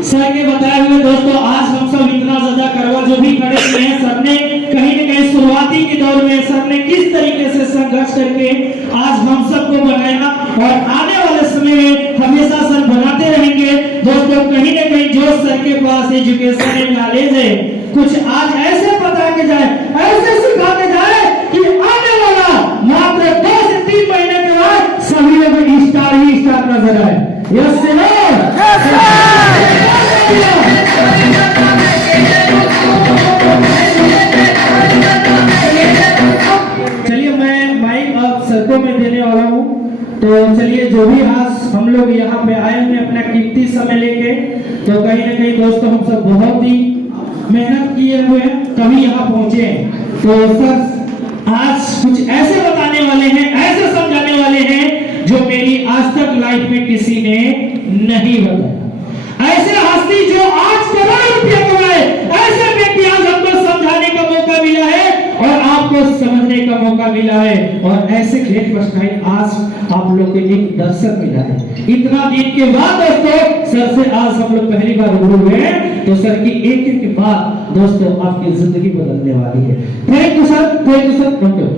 Sir के बताए हुए दोस्तों आज हम सब इतना ज्यादा करवा जो भी खड़े हुए हैं, सर ने कहीं न कहीं शुरुआती के दौर में सर ने किस तरीके से संघर्ष करके आज हम सबको बनाया और आने वाले समय में हमेशा सर बनाते रहेंगे। दोस्तों कहीं न कहीं जो सर के पास एजुकेशन एंड नॉलेज है, कुछ आज ऐसे बता के जाए, ऐसे सिखा के जाए कि आने वाला मात्र 2 से 3 महीने के बाद सभी लोग स्टार ही स्टार नजर आए। यस सर, चलिए मैं माइक अब सर को मैं देने वाला हूँ। तो चलिए जो भी आज हम लोग यहाँ पे आए हुए अपना कीमती समय लेके, तो कहीं ना कहीं दोस्तों हम सब बहुत ही मेहनत किए हुए हैं तभी यहाँ पहुंचे हैं। तो सर आज कुछ ऐसे बताने वाले हैं, ऐसे समझाने वाले हैं जो मेरी आज तक लाइफ में किसी ने नहीं बताया। ऐसे हस्ती जो आज करोड़ रुपया कमाए, ऐसे व्यक्ति आज हमको समझाने का मौका मिला है और आपको समझने का मौका मिला है, और ऐसे ग्रेट पर्सनालिटी आज आप लोग को एक दर्शक मिला है। इतना दिन के बाद दोस्तों सर से आज हम लोग पहली बार रूबरू हुए हैं, तो सर की एक बात दोस्तों आपकी जिंदगी बदलने वाली है। Thank you sir, thank you sir, thank you.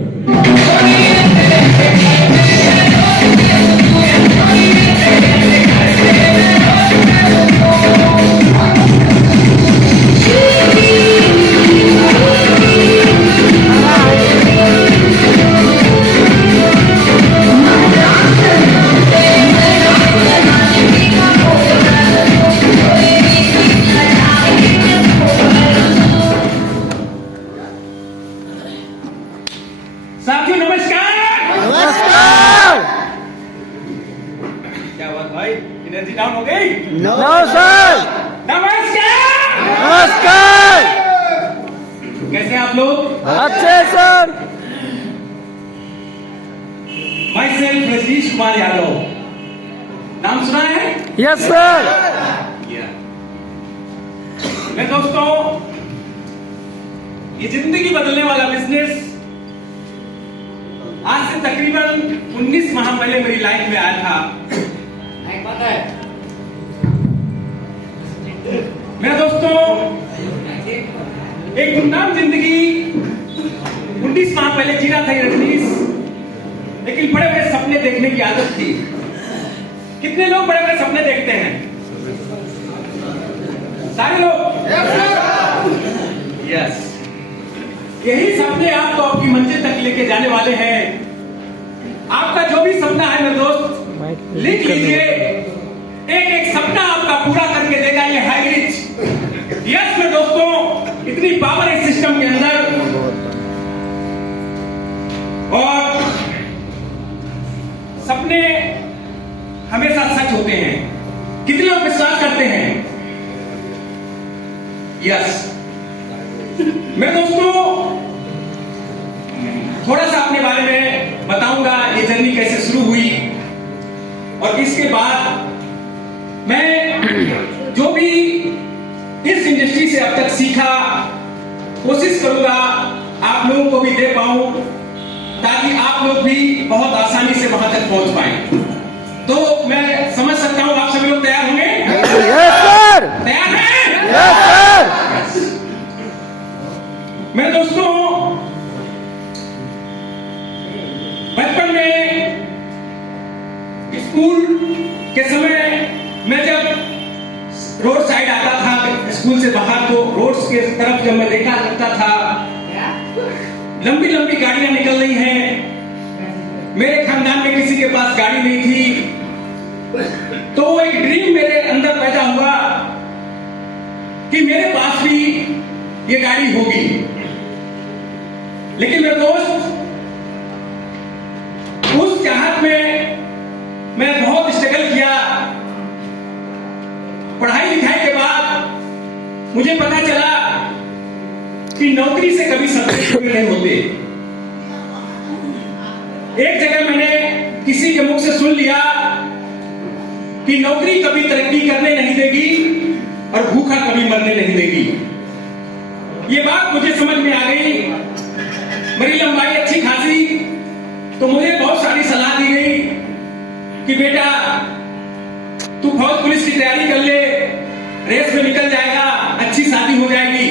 साथियों नमस्कार। नमस्कार। क्या बात भाई, एनर्जी डाउन हो गई? No sir. नमस्कार। नमस्कार। कैसे आप लोग? अच्छे sir. Myself Rajneesh Kumar Yadav, नाम सुना है? Yes sir. मैं दोस्तों ये जिंदगी बदलने वाला बिजनेस आज से तकरीबन 19 माह पहले मेरी लाइफ में आया था। मैं दोस्तों एक गुमनाम जिंदगी 19 माह पहले जी रहा था रजनीश, लेकिन बड़े बड़े सपने देखने की आदत थी। कितने लोग बड़े बड़े सपने देखते हैं? सारे लोग? यस। यही सपने आपको आपकी मंजिल तक लेके जाने वाले हैं। आपका जो भी सपना है मेरे दोस्त, लिख लीजिए। एक एक सपना आपका पूरा करके देगा ये हाई रिच। यस मेरे दोस्तों, इतनी पावर है सिस्टम के अंदर। और सपने हमेशा सच होते हैं। कितने लोग विश्वास करते हैं? यस। मैं दोस्तों थोड़ा सा अपने बारे में बताऊंगा, ये जर्नी कैसे शुरू हुई, और इसके बाद मैं जो भी इस इंडस्ट्री से अब तक सीखा कोशिश करूंगा आप लोगों को भी दे पाऊं, ताकि आप लोग भी बहुत आसानी से वहां तक पहुंच पाए। तो मैं समझ सकता हूं आप सभी लोग तैयार होंगे? Yes sir. तैयार हैं? Yes sir. मैं दोस्तों बचपन में स्कूल के समय मैं जब रोड साइड आता था स्कूल से बाहर, तो रोड्स के तरफ जब मैं देखा करता था लंबी लंबी गाड़ियां निकल रही हैं। मेरे खानदान में किसी के पास गाड़ी नहीं थी, तो एक ड्रीम मेरे अंदर पैदा हुआ कि मेरे पास भी ये गाड़ी होगी। लेकिन मेरे दोस्त उस चाहत में मैं बहुत स्ट्रगल किया। पढ़ाई लिखाई के बाद मुझे पता चला कि नौकरी से कभी सपने पूरे नहीं होते। एक जगह मैंने किसी के मुख से सुन लिया कि नौकरी कभी तरक्की करने नहीं देगी और भूखा कभी मरने नहीं देगी। ये बात मुझे समझ में आ गई। मेरी लंबाई अच्छी खासी, तो मुझे बहुत सारी सलाह दी गई कि बेटा तू फौज पुलिस की तैयारी कर ले, रेस में निकल जाएगा, अच्छी शादी हो जाएगी।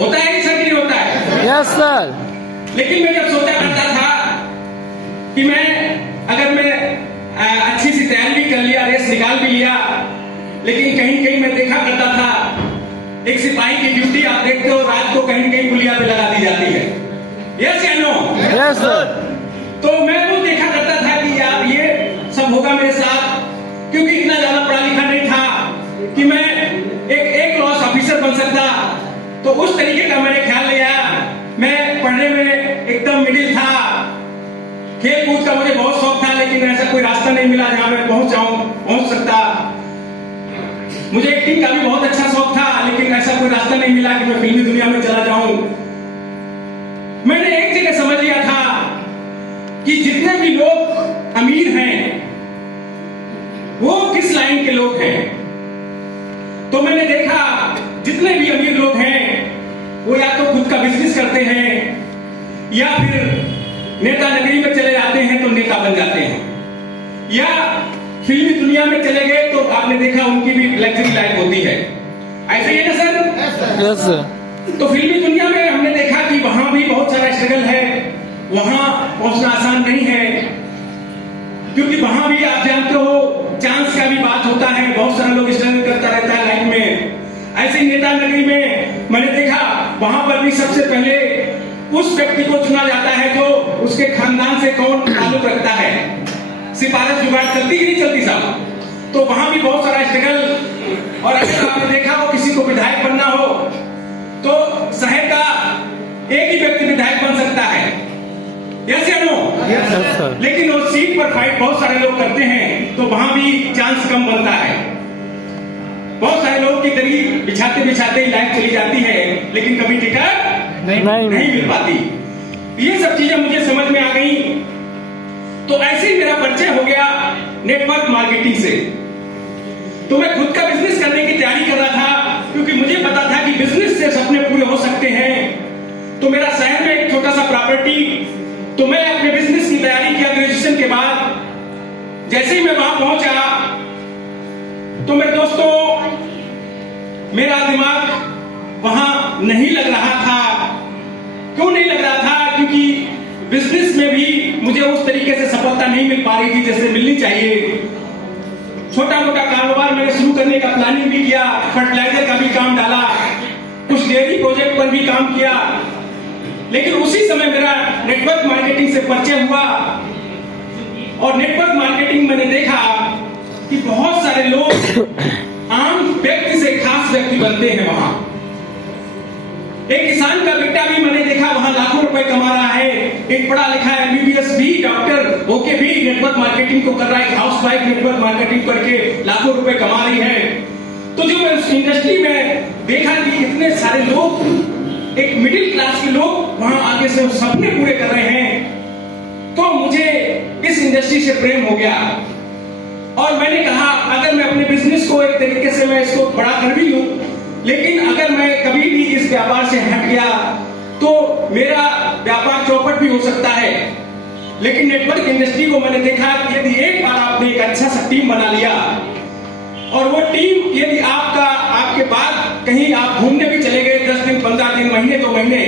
होता है कि सर नहीं होता है? Yes sir. लेकिन मैं जब सोचा करता था कि मैं अगर मैं अच्छी सी तैयारी भी कर लिया, रेस निकाल भी लिया, लेकिन कहीं कहीं मैं देखा करता था एक सिपाही की ड्यूटी आप देखते हो रात को कहीं कहीं पुलिया पे लगा दी जाती है। यस या नो? Yes sir. तो मैं वो देखा करता था कि यार ये सब होगा मेरे साथ, क्योंकि इतना ज्यादा पढ़ा लिखा नहीं था कि मैं एक क्लास ऑफिसर बन सकता। तो उस तरीके का मैंने ख्याल लिया। मैं पढ़ने में एकदम मिडिल था, खेल कूद का मुझे बहुत शौक था, लेकिन ऐसा कोई रास्ता नहीं मिला जहां मैं पहुंच सकता। मुझे एक्टिंग का भी बहुत अच्छा शौक था, लेकिन ऐसा कोई रास्ता नहीं मिला कि मैं फिल्मी दुनिया में चला जाऊं। मैंने एक जगह समझ लिया था कि जितने भी लोग अमीर हैं वो किस लाइन के लोग हैं। तो मैंने देखा जितने भी अमीर लोग हैं वो या तो खुद का बिजनेस करते हैं या फिर नेता नगरी में चले जाते हैं तो नेता बन जाते हैं, या फिल्मी दुनिया में चले गए तो आपने देखा उनकी भी लग्जरी लाइफ होती है। ऐसे ही है ना सर? Yes sir. तो फिल्मी दुनिया में हमने देखा कि वहां भी बहुत सारा स्ट्रगल है, वहां पहुंचना आसान नहीं है, क्योंकि वहां भी आप जानते हो चांस का भी बात होता है, बहुत सारे लोग स्ट्रगल करता रहता है लाइफ में। ऐसे ही नेता नगरी में मैंने देखा वहां पर भी सबसे पहले उस व्यक्ति को चुना जाता है जो उसके खानदान से कौन ताल्लुक रखता है। सिफारिश जुगाड़ चलती कि नहीं चलती साहब? तो वहां भी बहुत सारा स्ट्रगल। और अगर आपने देखा हो किसी को विधायक बनना हो तो शहर का एक ही व्यक्ति विधायक बन सकता है। यस या नो? Yes sir. लेकिन उस सीट पर फाइट बहुत सारे लोग करते हैं तो वहां भी चांस कम बनता है। बहुत सारे लोग की दरी बिछाते बिछाते ही लाइफ चली जाती है, लेकिन कभी टिकट नहीं मिल पाती। ये सब चीजें मुझे समझ में आ गई। तो ऐसे ही मेरा परिचय हो गया नेटवर्क मार्केटिंग से। तो मैं खुद का बिजनेस करने की तैयारी कर रहा था, क्योंकि मुझे पता था कि बिजनेस से सपने पूरे हो सकते हैं। तो मेरा शहर में एक छोटा सा प्रॉपर्टी, तो मैं अपने बिजनेस की तैयारी किया ग्रेजुएशन के बाद। जैसे ही मैं वहां पहुंचा तो मेरे दोस्तों मेरा दिमाग वहां नहीं लग रहा था। क्यों नहीं लग रहा था? क्योंकि बिजनेस में भी मुझे उस तरीके से सफलता नहीं मिल पा रही थी जैसे मिलनी चाहिए। छोटा मोटा कारोबार मैंने शुरू करने का प्लानिंग भी किया, फर्टिलाइजर का भी काम डाला, कुछ डेयरी प्रोजेक्ट पर भी काम किया, लेकिन उसी समय मेरा नेटवर्क मार्केटिंग से परिचय हुआ। और नेटवर्क मार्केटिंग मैंने देखा कि बहुत सारे लोग आम व्यक्ति से खास व्यक्ति बनते हैं। वहां एक किसान का बेटा भी मैंने देखा वहां लाखों रुपए कमा रहा है। एक पढ़ा लिखा एमबीबीएस भी डॉक्टर होके भी नेटवर्क मार्केटिंग को कर रहा है। हाउस वाइफ नेटवर्क मार्केटिंग करके लाखों रुपए कमा रही है। तो जो मैं उस इंडस्ट्री में देखा कि इतने सारे लोग, एक मिडिल क्लास के लोग वहां आगे से सपने पूरे कर रहे हैं, तो मुझे इस इंडस्ट्री से प्रेम हो गया। और मैंने कहा अगर मैं अपने बिजनेस को एक तरीके से मैं इसको बड़ा कर भी लूं, लेकिन अगर मैं कभी भी इस व्यापार से हट गया तो मेरा व्यापार चौपट भी हो सकता है। लेकिन नेटवर्क इंडस्ट्री को मैंने देखा कि यदि एक बार आपने एक अच्छा सा टीम बना लिया, और वो टीम यदि आपके बाद कहीं आप घूमने भी चले गए 10 दिन 15 दिन महीने 2 महीने,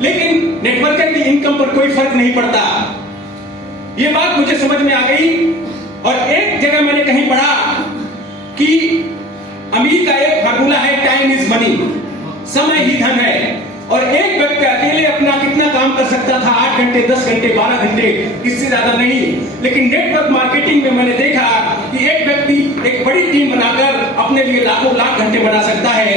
लेकिन नेटवर्कर की इनकम पर कोई फर्क नहीं पड़ता। ये बात मुझे समझ में आ गई। और एक जगह मैंने कहीं पढ़ा कि अमीर का एक फार्मूला है, टाइम इज मनी, समय ही धन है। और एक व्यक्ति अकेले अपना कितना काम कर सकता था, 8 घंटे 10 घंटे 12 घंटे, इससे ज्यादा नहीं। लेकिन नेटवर्क मार्केटिंग में मैंने देखा कि एक व्यक्ति एक बड़ी टीम बनाकर अपने लिए लाखों लाख घंटे बना सकता है,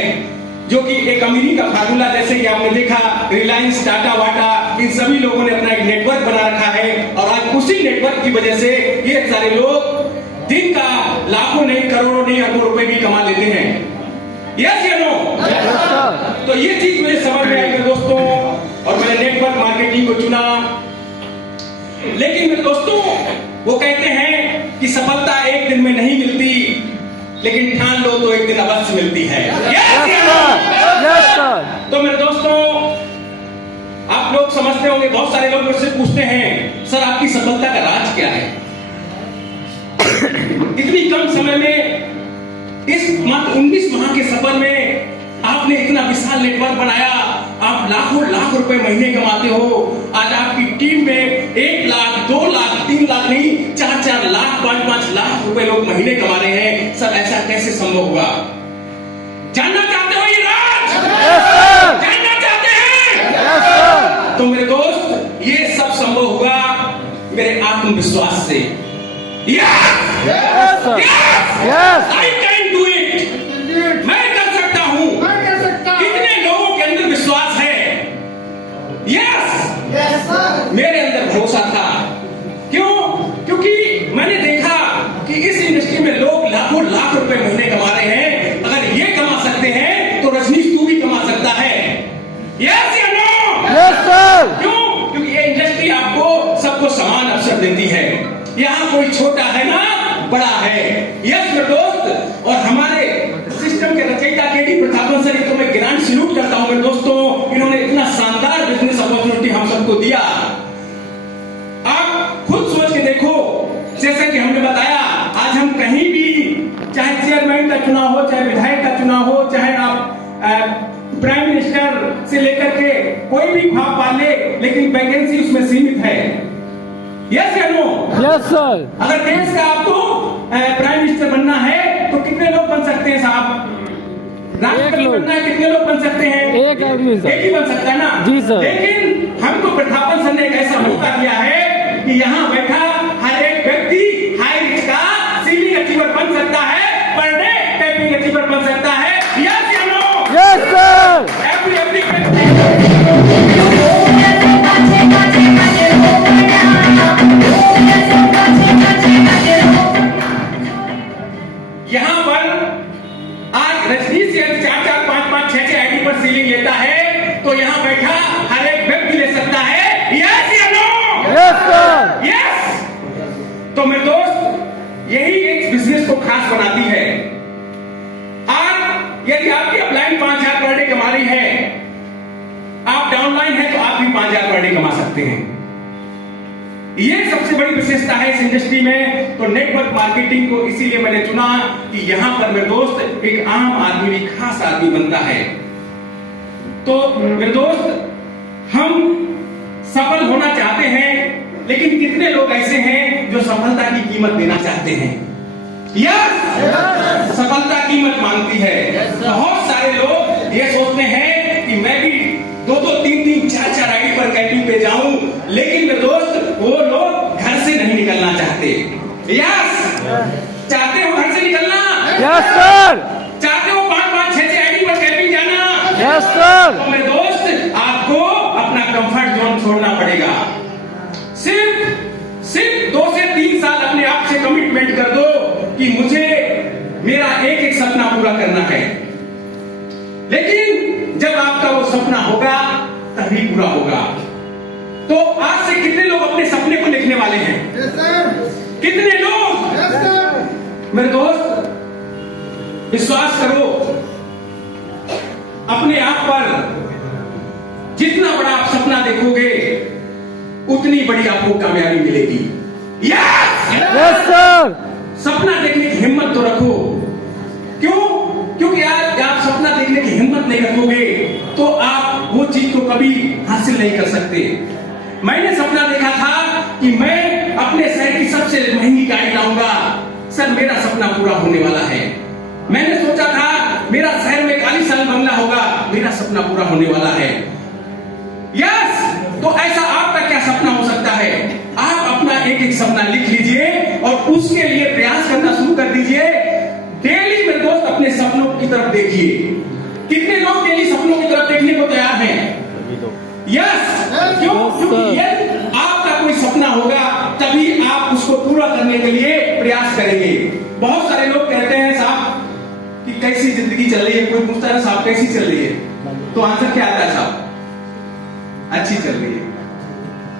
जो कि एक अमीरी का फार्मूला। जैसे कि आपने देखा रिलायंस, टाटा वाटा, इन सभी लोगों ने अपना एक नेटवर्क बना रखा है, और आज उसी नेटवर्क की वजह से ये सारे लोग दिन का लाखों नहीं, करोड़ों नहीं, अरबों रुपए भी कमा लेते हैं। यस या नो? तो ये चीज मुझे समझ में आई मेरे दोस्तों, और मैंने नेटवर्क मार्केटिंग को चुना। लेकिन मेरे दोस्तों वो कहते हैं कि सफलता एक दिन में नहीं मिलती, लेकिन ठान लो तो एक दिन अवश्य मिलती है। तो मेरे दोस्तों आप लोग समझते होंगे, बहुत सारे लोग मुझसे पूछते हैं सर आपकी सफलता का राज क्या है? इतनी कम समय में इस मात्र 19 माह के सफर में आपने इतना विशाल नेटवर्क बनाया, आप लाखों लाख रुपए महीने कमाते हो। आज आपकी टीम में 1 लाख, 2 लाख, 3 लाख नहीं, 4 लाख, 5 लाख रुपए लोग महीने कमा रहे हैं। सर, ऐसा कैसे संभव हुआ? जानना चाहते हो ये राज? जानना चाहते हैं? तो मेरे दोस्त, ये सब संभव हुआ मेरे आत्मविश्वास से। I can do it. मैं कर सकता हूं। कितने लोगों के अंदर विश्वास है? यस, मेरे अंदर भरोसा था। क्यों? क्योंकि मैंने देखा कि इस इंडस्ट्री में लोग लाखों लाख रुपए महीने कमा रहे हैं। अगर ये कमा सकते हैं तो रजनीश तू भी कमा सकता है। यस या नो? Yes sir. क्यों? क्योंकि ये इंडस्ट्री आपको सबको समान अवसर देती है। यहाँ कोई छोटा है ना बड़ा है। यस मेरे दोस्त, और हमारे सिस्टम के रचयिता केडी प्रतापन सर को मैं ग्रैंड सैल्यूट करता हूं मेरे दोस्तों। इन्होंने इतना शानदार बिजनेस अपॉर्चुनिटी हम सबको दिया। आप खुद सोच के देखो, जैसा कि हमने बताया, आज हम कहीं भी, चाहे चेयरमैन का चुनाव हो, चाहे विधायक का चुनाव हो, चाहे आप प्राइम मिनिस्टर से लेकर के कोई भी भाव पाले, लेकिन वैकेंसी उसमें सीमित है। यस या नो? Yes sir. अगर देश का आपको प्राइम मिनिस्टर बनना है तो कितने लोग बन सकते हैं साहब? राष्ट्रपति बनना है, कितने लोग बन सकते हैं? एक आदमी सर। एक ही बन सकता है ना? जी सर। लेकिन हमको प्रतापन सर ने एक ऐसा मौका दिया है कि यहाँ बैठा हर एक व्यक्ति हाई रिच का सीलिंग अचीवर बन सकता है, पर डे टैपिंग अचीवर बन सकता है। यस या नो? Yes sir. यहाँ पर आज रजनीश 4, 5, 6 आईडी पर सीलिंग लेता है, तो यहाँ बैठा हर एक व्यक्ति ले सकता है। यस या नो? Yes sir. यस। तो मेरे दोस्त, यही एक बिजनेस को खास बनाती है। आज यदि आपकी अपलाइन 5,000 पर डे कमा रही है, आप डाउनलाइन है तो आप भी 5,000 पर डे कमा सकते हैं। ये सबसे बड़ी विशेषता है इस इंडस्ट्री में। तो नेटवर्क मार्केटिंग को इसीलिए मैंने चुना कि यहां पर मेरे दोस्त एक आम आदमी भी खास आदमी बनता है। तो मेरे दोस्त, हम सफल होना चाहते हैं, लेकिन कितने लोग ऐसे हैं जो सफलता की कीमत देना चाहते हैं? यस, सफलता कीमत मांगती है। बहुत सारे लोग ये सोचते हैं कि मैं भी 2, 3, 4 आईडी पर कैंपिंग पे जाऊं, लेकिन मेरे दोस्त, वो लोग घर से नहीं निकलना चाहते। यस, चाहते हो घर से निकलना? Yes sir. चाहते हो 5, 6 आईडी पर कैंपिंग जाना? Yes sir. तो मेरे दोस्त, आपको अपना कंफर्ट जोन छोड़ना पड़ेगा। सिर्फ 2 से 3 साल अपने आप से कमिटमेंट कर दो कि मुझे मेरा एक सपना पूरा करना है। लेकिन जब आपका वो सपना होगा तभी पूरा होगा। तो आज से कितने लोग अपने सपने को लिखने वाले हैं? कितने लोग? मेरे दोस्त, विश्वास करो अपने आप पर। जितना बड़ा आप सपना देखोगे उतनी बड़ी आपको कामयाबी मिलेगी। Yes sir. सपना देखने की हिम्मत तो रखो। क्यों? क्योंकि आज आप सपना देखने की हिम्मत नहीं रखोगे तो आप वो चीज को कभी हासिल नहीं कर सकते। मैंने सपना देखा था कि मैं अपने शहर की सबसे महंगी गाड़ी लाऊंगा। सर, मेरा सपना पूरा होने वाला है। मैंने सोचा था मेरा शहर में आलीशान बंगला होगा, मेरा सपना पूरा होने वाला है। यस, तो ऐसा आपका क्या सपना हो सकता है? आप अपना एक सपना लिख लीजिए और उसके लिए प्रयास करना शुरू कर दीजिए। डेली मेरे दोस्त अपने सपनों की तरफ देखिए। कितने लोग डेली सपनों की तरफ देखने को तैयार हैं? यस, क्यों? क्योंकि यदि आपका कोई सपना होगा तभी आप उसको पूरा करने के लिए प्रयास करेंगे। बहुत सारे लोग कहते हैं साहब कि कैसी जिंदगी चल रही है। कोई पूछता है साहब कैसी चल रही है, तो आंसर क्या आता है साहब? अच्छी चल रही है,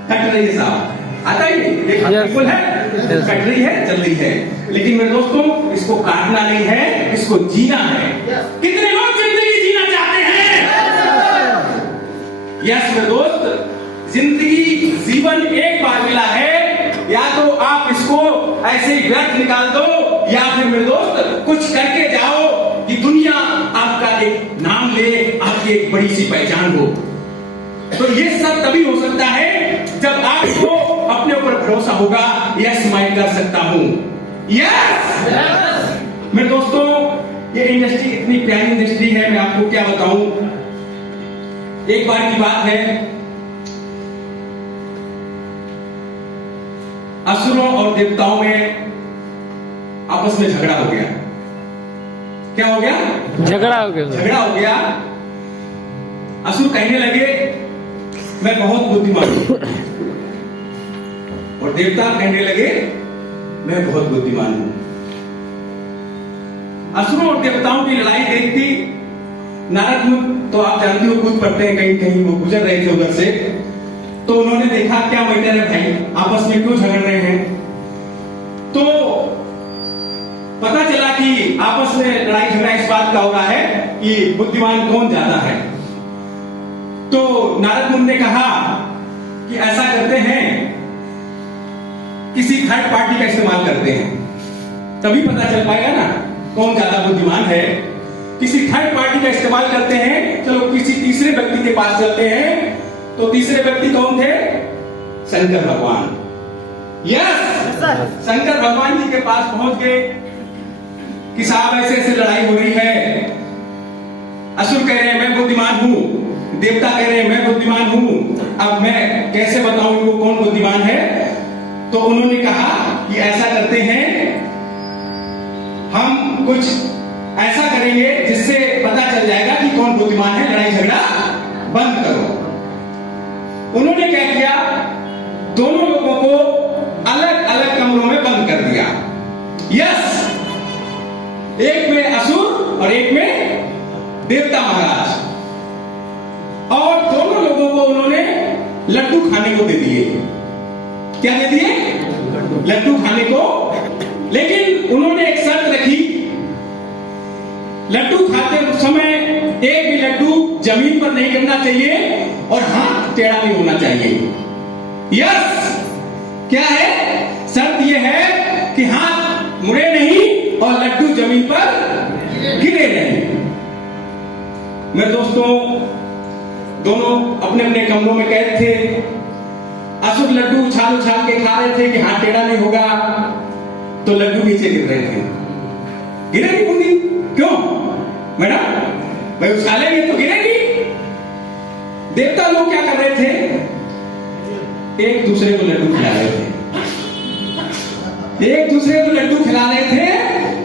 कट रही है साहब। आता ही नहीं, बिल्कुल है, कट रही है, चल रही है। लेकिन मेरे दोस्तों, इसको काटना नहीं है, इसको जीना है। कितने लोग जिंदगी जीना चाहते हैं? यस मेरे दोस्त, जिंदगी जीवन एक बार मिला है। या तो आप इसको ऐसे ही व्यर्थ निकाल दो, या फिर मेरे दोस्त कुछ करके जाओ एक बड़ी सी पहचान हो। तो ये सब तभी हो सकता है जब आपको अपने ऊपर भरोसा होगा। यस मैं कर सकता हूं। यस मेरे दोस्तों, ये इंडस्ट्री इतनी प्यारी इंडस्ट्री है, मैं आपको क्या बताऊं। एक बार की बात है, असुरों और देवताओं में आपस में झगड़ा हो गया। क्या हो गया? झगड़ा हो गया। झगड़ा हो गया। असुर कहने लगे मैं बहुत बुद्धिमान हूं, और देवता कहने लगे मैं बहुत बुद्धिमान हूं। असुरों और देवताओं की लड़ाई देखती नारद मुनि, तो आप जानते हो कूद पड़ते हैं, कहीं कहीं वो गुजर रहे थे उधर से, तो उन्होंने देखा क्या मैटर है भाई, आपस में क्यों झगड़ रहे हैं। तो पता चला कि आपस में लड़ाई झगड़ा इस बात का हो रहा है कि बुद्धिमान कौन ज्यादा है। तो नारद मुनि ने कहा कि ऐसा करते हैं, किसी थर्ड पार्टी का इस्तेमाल करते हैं, तभी पता चल पाएगा ना कौन ज्यादा बुद्धिमान है। किसी थर्ड पार्टी का इस्तेमाल करते हैं, चलो किसी तीसरे व्यक्ति के पास चलते हैं। तो तीसरे व्यक्ति कौन थे? शंकर भगवान। यस शंकर भगवान जी के पास पहुंच गए कि साहब ऐसे ऐसे लड़ाई हो रही है, असुर कह रहे हैं मैं बुद्धिमान हूं, देवता कह रहे हैं मैं बुद्धिमान हूं, अब मैं कैसे बताऊं इनको कौन बुद्धिमान है। तो उन्होंने कहा कि ऐसा करते हैं, हम कुछ ऐसा करेंगे जिससे पता चल जाएगा कि कौन बुद्धिमान है, लड़ाई झगड़ा बंद करो। उन्होंने क्या किया, दोनों लोगों को अलग अलग कमरों में बंद कर दिया। यस एक में असुर और एक में देवता महाराज, और दोनों लोगों को उन्होंने लड्डू खाने को दे दिए। क्या दे दिए? लड्डू खाने को। लेकिन उन्होंने एक शर्त रखी, लड्डू खाते समय एक भी लड्डू जमीन पर नहीं गिरना चाहिए और हाथ टेढ़ा नहीं होना चाहिए। यस क्या है? शर्त यह है कि हाथ मुड़े नहीं और लड्डू जमीन पर गिरे नहीं। मेरे दोस्तों, दोनों अपने अपने कमरों में कैद थे। असुर लड्डू उछाल उछाल के खा रहे थे कि हाथ टेढ़ा नहीं होगा, तो लड्डू नीचे गिर रहे थे। गिरेगी बूंदी? क्यों मैडम? भाई उछालेंगे तो गिरेगी। देवता लोग क्या कर रहे थे? एक दूसरे को लड्डू खिला रहे थे। एक दूसरे को लड्डू खिला रहे थे,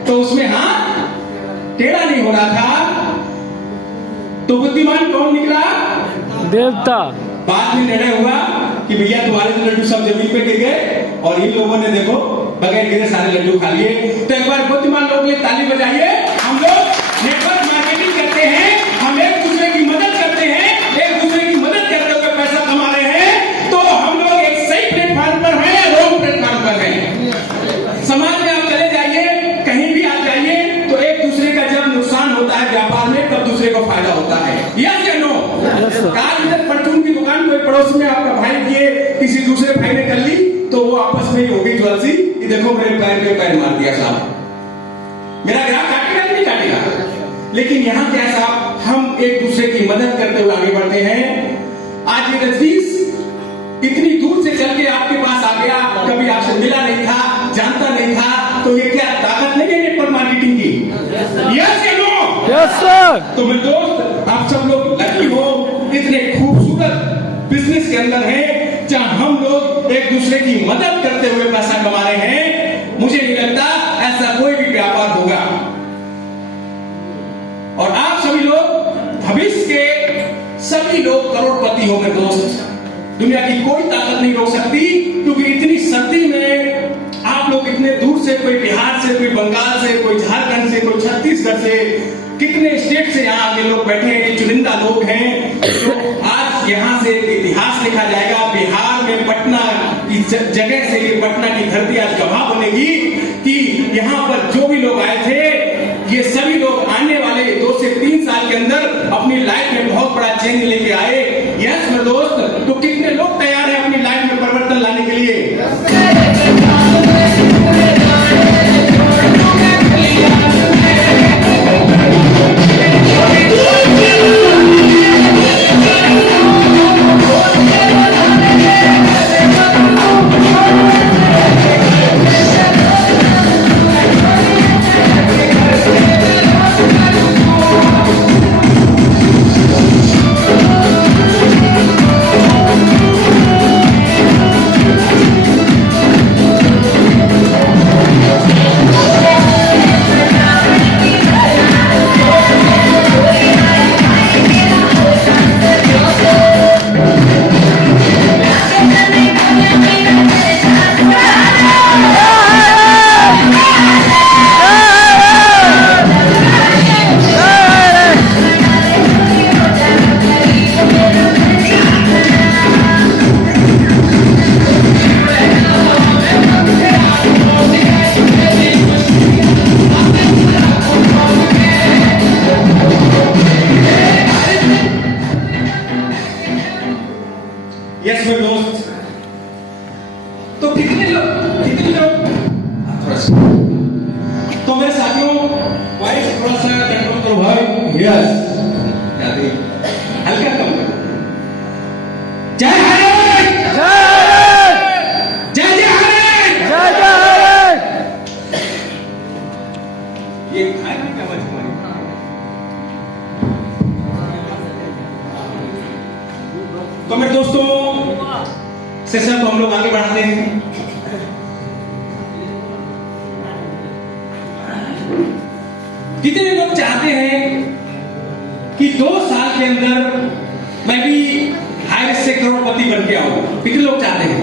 तो उसमें हाथ टेढ़ा नहीं हो रहा था। तो बुद्धिमान कौन निकला? देवता। बाद में निर्णय हुआ कि भैया तुम्हारे तो लड्डू सब जमीन पे गिर गए और इन लोगों ने देखो बगैर गिरे सारे लड्डू खा लिए। तो एक बार बुद्धिमान लोग लिए ताली बजाइए। हम लोग नेटवर्क मार्केटिंग करते हैं, हम एक दूसरे की मदद करते हैं, एक दूसरे की मदद करते हुए पैसा कमा रहे हैं। तो हम लोग एक सही प्लेटफॉर्म पर हैं या रॉन्ग प्लेटफॉर्म पर हैं? समाज में आप चले जाइए, कहीं भी आप जाइए, तो एक दूसरे का जब नुकसान होता है व्यापार में, तब दूसरे को फायदा होता है। यस या नो? आज इधर परचून की दुकान कोई पड़ोस में आपका भाई किए, किसी दूसरे भाई ने कर ली, तो वो आपस में ही हो गई ज्वालसी कि देखो मेरे पैर पे पैर मार दिया साहब, मेरा ग्राहक काटेगा नहीं काटेगा। लेकिन यहाँ क्या साहब, हम एक दूसरे की मदद करते हुए आगे बढ़ते हैं। आज ये रजनीश इतनी दूर से चल के आपके पास आ गया, कभी आपसे मिला नहीं था, जानता नहीं था, तो ये क्या ताकत नहीं है नेटवर्क मार्केटिंग की? यस या नो? Yes sir. तो मेरे दोस्त, आप सब लोग लकी हो, इतने खूबसूरत बिजनेस के अंदर हैं जहां हम लोग एक दूसरे की मदद करते हुए पैसा कमा रहे हैं। मुझे नहीं लगता ऐसा कोई भी व्यापार होगा। और आप सभी लोग भविष्य के सभी लोग करोड़पति होंगे दोस्त। दुनिया की कोई ताकत नहीं रोक सकती, क्योंकि इतनी सर्दी में आप लोग इतने दूर से, कोई बिहार से, कोई बंगाल से, कोई झारखंड से, कोई छत्तीसगढ़ से, कितने स्टेट से यहाँ आगे लोग बैठे हैं, चुनिंदा लोग हैं। तो आज यहाँ से एक इतिहास लिखा जाएगा। बिहार में पटना की जगह से, पटना की धरती आज गवाह बनेगी कि यहाँ पर जो भी लोग आए थे, ये सभी लोग आने वाले 2 से 3 साल के अंदर अपनी लाइफ में बहुत बड़ा चेंज लेके आए। यस मेरे दोस्त, तो कितने लोग तैयार हैं अपनी लाइफ में परिवर्तन लाने के लिए? करो भाई। यस, हल्का कम करो। जय भारत, जय भारत, जय जय भारत। जय जय भारत। ये खाए क्या आवाज हमारी? तो मेरे दोस्तों, सेशन को हम लोग आगे बढ़ाते हैं। कितने लोग चाहते हैं कि 2 साल के अंदर मैं भी हायर से करोड़पति बन के आऊं? कितने लोग चाहते हैं?